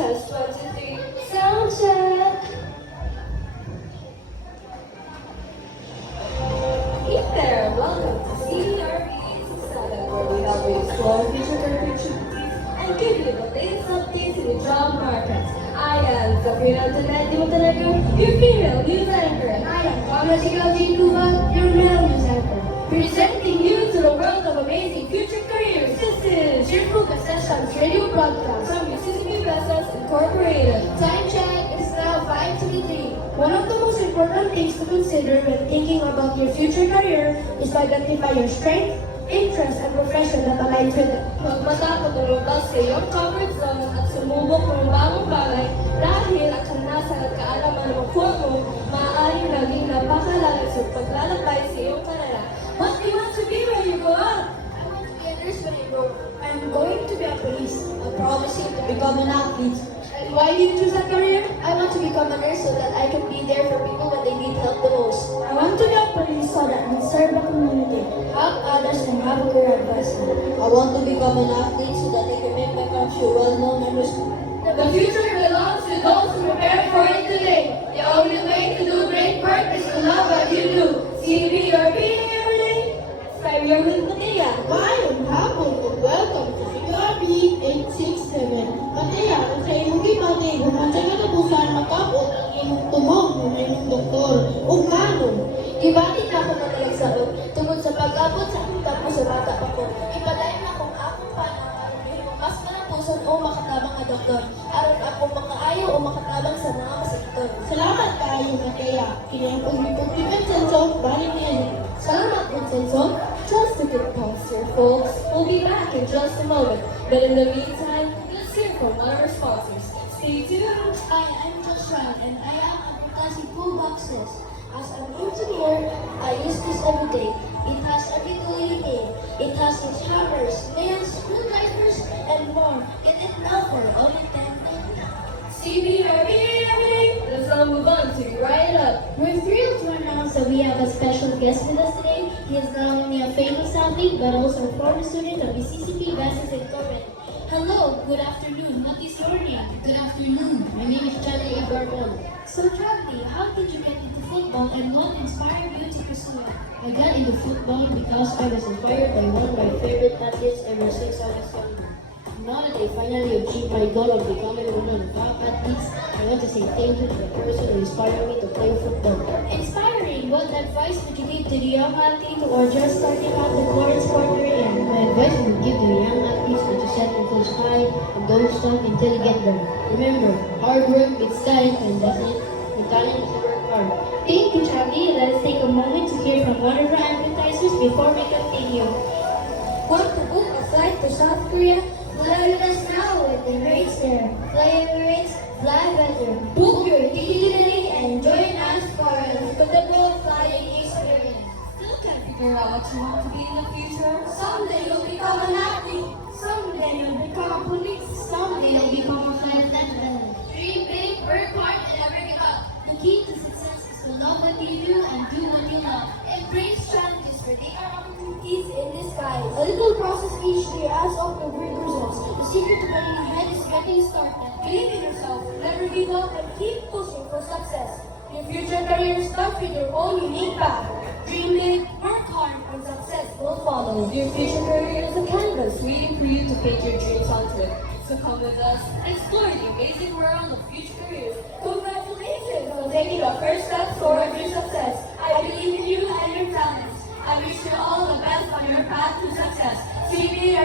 Test 1, 2, 3. Sound check. Hey there, welcome to CRB's Setup, where we help you explore future opportunities and give you the latest updates in the job market. I am Sabrina Montenegro, your female news anchor, and I am Kamashika Jikuba, your male news anchor, presenting you to the world of amazing future careers. This is your Focus Sessions radio broadcast from Mississippi Vessels Incorporated. Time check is now 5:23. One of the most important things to consider when thinking about your future career is to identify your strength, interest, and profession that aligns with it. Magmatakot o lumabas sa iyong comfort zone at sumubok ng bagong bagay dahil ang kanasa at kaalaman ng kuha mo maaaring naging napakalalim sa paglalakbay sa iyong karera. What do you want to be when you grow up? I want to be a nurse when I grow up. I'm going to be a police. I'm promising to become an athlete. And why did you choose that career? I want to become a nurse so that I can be there for people when they need help the most. I want to be a police so that I can serve the community, help others, and have a career advancement. I want to become an athlete so that I can make my country well known and respected. The future belongs to those who prepare for it today. The only way to do great work is to love what you do. CB or being everything. Start your with Matea. Hi, and habol and welcome to CRB 867. Mataya, ang sa imong gibati, humansa ka tapusan makapot ang imong tumog ng imong doktor. Ug manong, Gibati na ako ng nalagsaon tungod sa pag-abot sa akong tapos sa bata pa ko. Ipadayon akong akong panangalan mo mas malapuson o makatabang na doktor. Aron ako makaayo o makatabang sa mga masaktor. salamat kaayo Mataya. Kini ang paglipot ni Vincenzo, balik niya ni. Salamat, Vincenzo. Just a good posture, folks. We'll be back in just a moment. But in the meantime, let's hear from one of our sponsors. Stay tuned. Hi, I'm Josh Ryan and I am advertising pool boxes. As an engineer, I use this every day. It has every tool you need. It has its hammers, nails, screwdrivers, and more. Get it now for only $10. CB or being everything. Let's now move on to Write It Up. We're thrilled to announce that we have a special guest with us today. He is not only a famous athlete, but also a former student of Mississippi Vessels Incorporated. Hello, good afternoon. What is your name? Good afternoon. My name is Charlie Gordon. So, Charlie, how did you get into football and what inspired you to pursue it? I got into football because I was inspired by one of my favorite athletes ever since I was young. Now that I finally achieved my goal of becoming one of the top athletes, I want to say thank you to the person who inspired me to play football. Inspiring. What advice would you give to the young athlete or just starting out the current sport you're in? My advice I would give to the young athletes is to set your goals high and don't stop until you get there. Remember, hard work beats talent and doesn't. The talent is to work hard. Thank you, Charlie. Let's take a moment to hear from one of our advertisers before we continue. Want to book a flight to South Korea? Fly with us now with the rates there. Fly Emirates, fly better. Book your ticket today and join us for a comfortable flying experience. Still can't figure out what you want to be in the future? Someday you'll become an athlete. Someday you'll become a police. Someday you'll become a flight attendant. Dream big, work hard, and never give up. The key to success is to love what you do and do what you love. Embrace challenges for they are opportunities in disguise. A little process each day adds up to great results. The secret to getting ahead is getting started. Believe in yourself, never give up, and keep pushing for success. Your future career starts with your own unique path. Dream big, work hard, and success will follow. Your future career is a canvas waiting for you to paint your dreams onto it. So come with us and explore the amazing world of future careers. Congratulations on taking the first step toward your success. I believe in you and your talents. I wish you all the best on your path to success. CB,